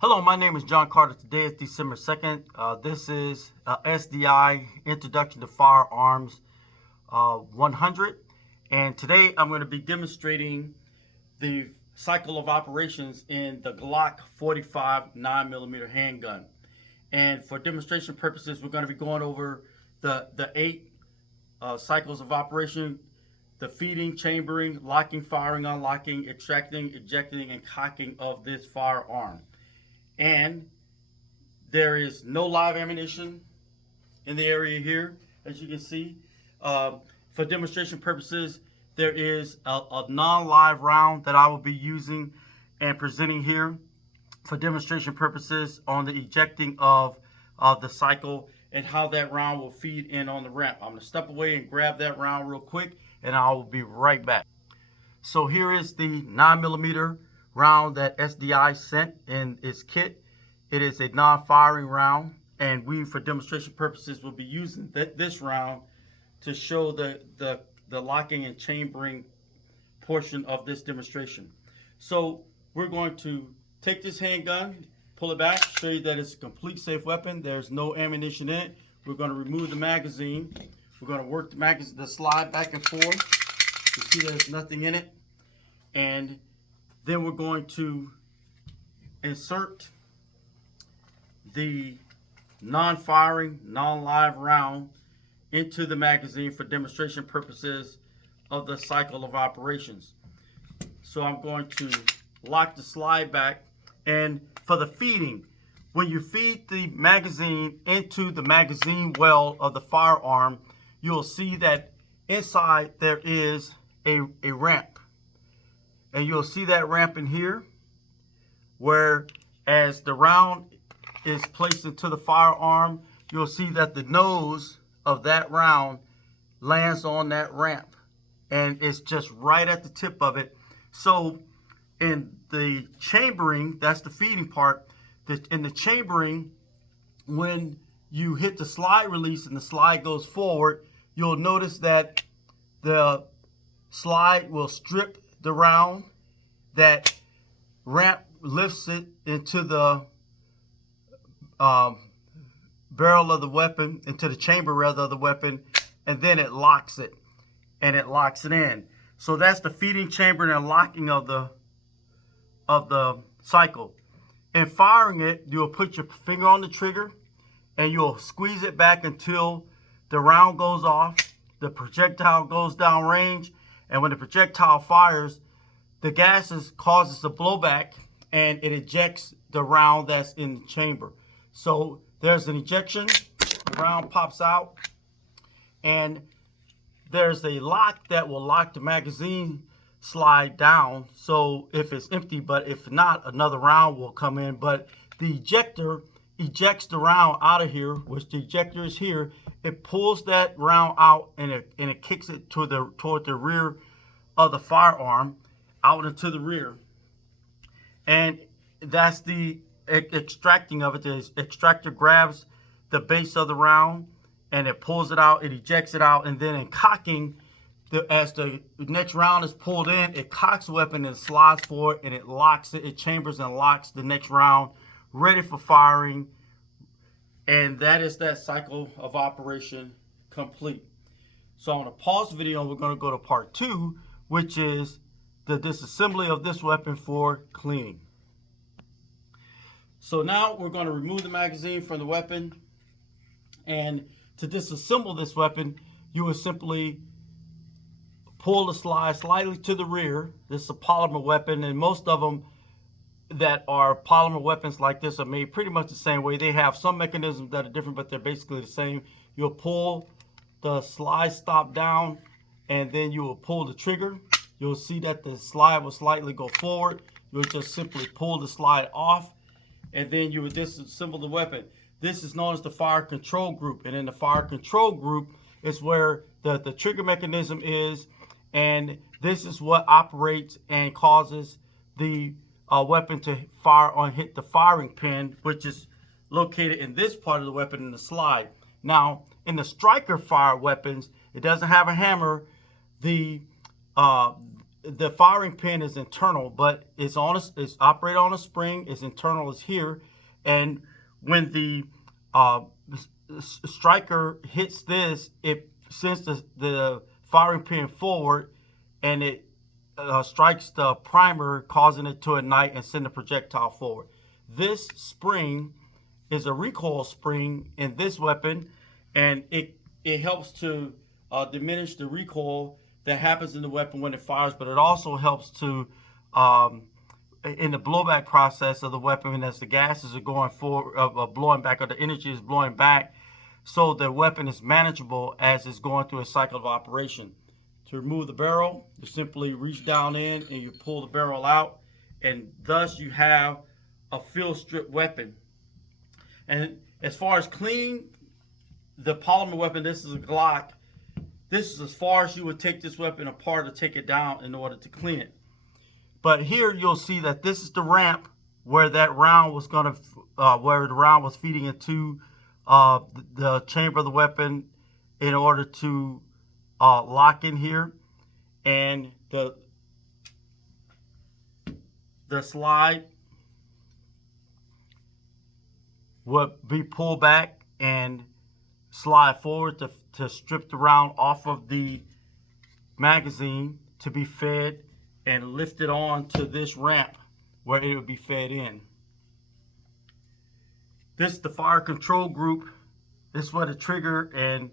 Hello, my name is John Carter. Today is December 2nd. This is SDI, Introduction to Firearms 100. And today I'm going to be demonstrating the cycle of operations in the Glock 45 9mm handgun. And for demonstration purposes, we're going to be going over the 8 cycles of operation: the feeding, chambering, locking, firing, unlocking, extracting, ejecting, and cocking of this firearm. And there is no live ammunition in the area here, as you can see. For demonstration purposes, there is a non-live round that I will be using and presenting here for demonstration purposes on the ejecting of the cycle and how that round will feed in on the ramp. I'm going to step away and grab that round real quick, and I will be right back. So here is the 9mm round that SDI sent in its kit. It is a non-firing round, and we, for demonstration purposes, will be using this round to show the locking and chambering portion of this demonstration. So we're going to take this handgun, pull it back, show you that it's a complete safe weapon. There's no ammunition in it. We're going to remove the magazine. We're going to work the slide back and forth. You see there's nothing in it. And then we're going to insert the non-firing, non-live round into the magazine for demonstration purposes of the cycle of operations. So I'm going to lock the slide back. And for the feeding, when you feed the magazine into the magazine well of the firearm, you'll see that inside there is a ramp. And you'll see that ramp in here, where as the round is placed into the firearm, you'll see that the nose of that round lands on that ramp. And it's just right at the tip of it. So in the chambering, that's the feeding part. In the chambering, when you hit the slide release and the slide goes forward, you'll notice that the slide will strip the round. That ramp lifts it into the barrel of the weapon, into the chamber rather of the weapon, and then it locks it, and it locks it in. So that's the feeding, chamber, and locking of the cycle. In firing it, you'll put your finger on the trigger, and you'll squeeze it back until the round goes off, the projectile goes down range, and when the projectile fires, the gases causes a blowback, and it ejects the round that's in the chamber. So there's an ejection, the round pops out, and there's a lock that will lock the magazine slide down. So if it's empty, but if not, another round will come in. But the ejector ejects the round out of here, which the ejector is here. It pulls that round out, and it kicks it toward the rear of the firearm, out into the rear. And that's the extracting of it. The extractor grabs the base of the round, and it pulls it out, it ejects it out, and then in cocking, as the next round is pulled in, it cocks the weapon and slides forward, and it locks it, it chambers and locks the next round, ready for firing. And that is that cycle of operation complete. So I'm going to pause the video, and we're going to go to part 2, which is the disassembly of this weapon for cleaning. So now we're going to remove the magazine from the weapon, and to disassemble this weapon, you will simply pull the slide slightly to the rear. This is a polymer weapon, and most of them that are polymer weapons like this are made pretty much the same way. They have some mechanisms that are different, but they're basically the same. You'll pull the slide stop down, and then you will pull the trigger. You'll see that the slide will slightly go forward. You'll just simply pull the slide off, and then you will disassemble the weapon. This is known as the fire control group, and in the fire control group is where the trigger mechanism is, and this is what operates and causes the weapon to fire on hit the firing pin, which is located in this part of the weapon in the slide. Now, in the striker fire weapons, it doesn't have a hammer. the firing pin is internal, but it's operated on a spring. It's internal, is here, and when the striker hits this, it sends the firing pin forward, and it strikes the primer, causing it to ignite and send the projectile forward. This spring is a recoil spring in this weapon, and it helps to diminish the recoil that happens in the weapon when it fires, but it also helps to in the blowback process of the weapon, as the gases are going forward, blowing back, or the energy is blowing back, so the weapon is manageable as it's going through a cycle of operation. To remove the barrel, you simply reach down in and you pull the barrel out, and thus you have a field strip weapon. And as far as cleaning the polymer weapon, this is a Glock. This is as far as you would take this weapon apart to take it down in order to clean it. But here you'll see that this is the ramp where that round was going to, where the round was feeding into the chamber of the weapon in order to lock in here, and the slide would be pulled back and slide forward to strip the round off of the magazine to be fed and lifted on to this ramp where it would be fed in. This is the fire control group. This is where the trigger and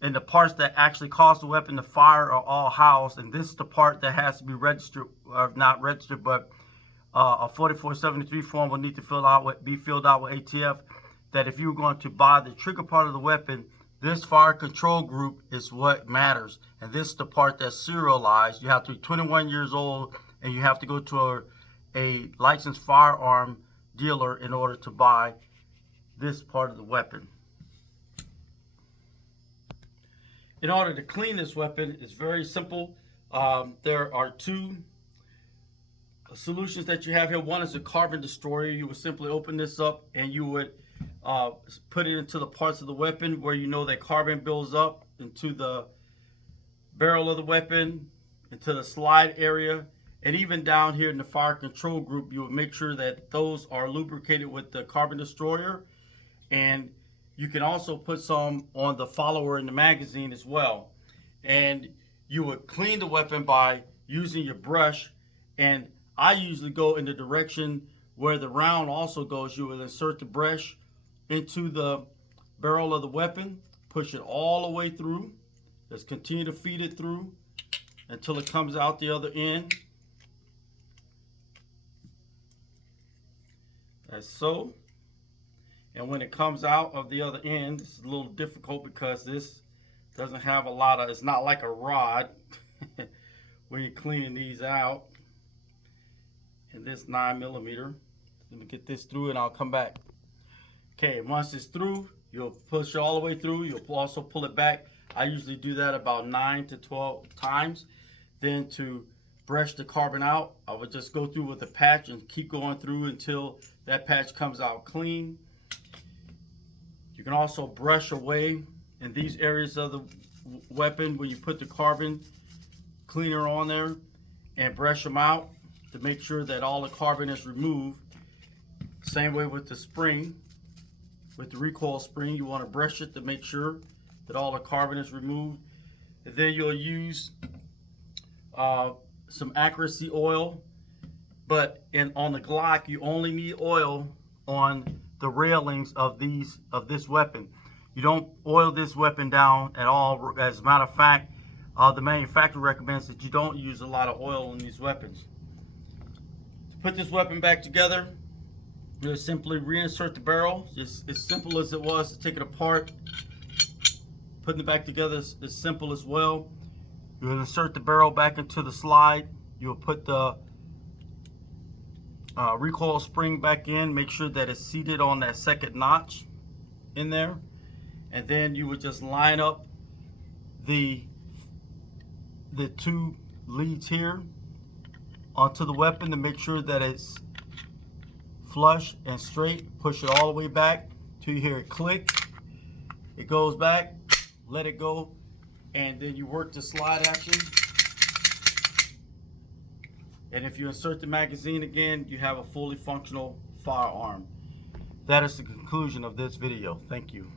the parts that actually cause the weapon to fire are all housed, and this is the part that has to be registered, or not registered, but a 4473 form will need to be filled out with ATF, that if you're going to buy the trigger part of the weapon, this fire control group is what matters. And this is the part that's serialized. You have to be 21 years old, and you have to go to a licensed firearm dealer in order to buy this part of the weapon. In order to clean this weapon, it's very simple. There are two solutions that you have here. One is a carbon destroyer. You would simply open this up and you would put it into the parts of the weapon where you know that carbon builds up into the barrel of the weapon, into the slide area, and even down here in the fire control group, you would make sure that those are lubricated with the carbon destroyer. And you can also put some on the follower in the magazine as well. And you would clean the weapon by using your brush, and I usually go in the direction where the round also goes. You would insert the brush into the barrel of the weapon, push it all the way through. Just continue to feed it through until it comes out the other end. As so. And when it comes out of the other end, it's a little difficult because this doesn't have a lot of, it's not like a rod when you're cleaning these out. And this 9mm, let me get this through and I'll come back. Okay, once it's through, you'll push it all the way through. You'll also pull it back. I usually do that about 9 to 12 times. Then to brush the carbon out, I would just go through with a patch and keep going through until that patch comes out clean. You can also brush away in these areas of the weapon where you put the carbon cleaner on there and brush them out to make sure that all the carbon is removed. Same way with the spring. With the recoil spring, you want to brush it to make sure that all the carbon is removed. And then you'll use some accuracy oil, but on the Glock, you only need oil on the railings of this weapon. You don't oil this weapon down at all. As a matter of fact, the manufacturer recommends that you don't use a lot of oil on these weapons. To put this weapon back together, you simply reinsert the barrel. Just as simple as it was to take it apart. Putting it back together is simple as well. You'll insert the barrel back into the slide. You'll put the recoil spring back in. Make sure that it's seated on that second notch in there. And then you would just line up the two leads here onto the weapon to make sure that it's flush and straight. Push it all the way back till you hear it click. It goes back, let it go, and then you work the slide action And if you insert the magazine again, you have a fully functional firearm. That is the conclusion of this video. Thank you.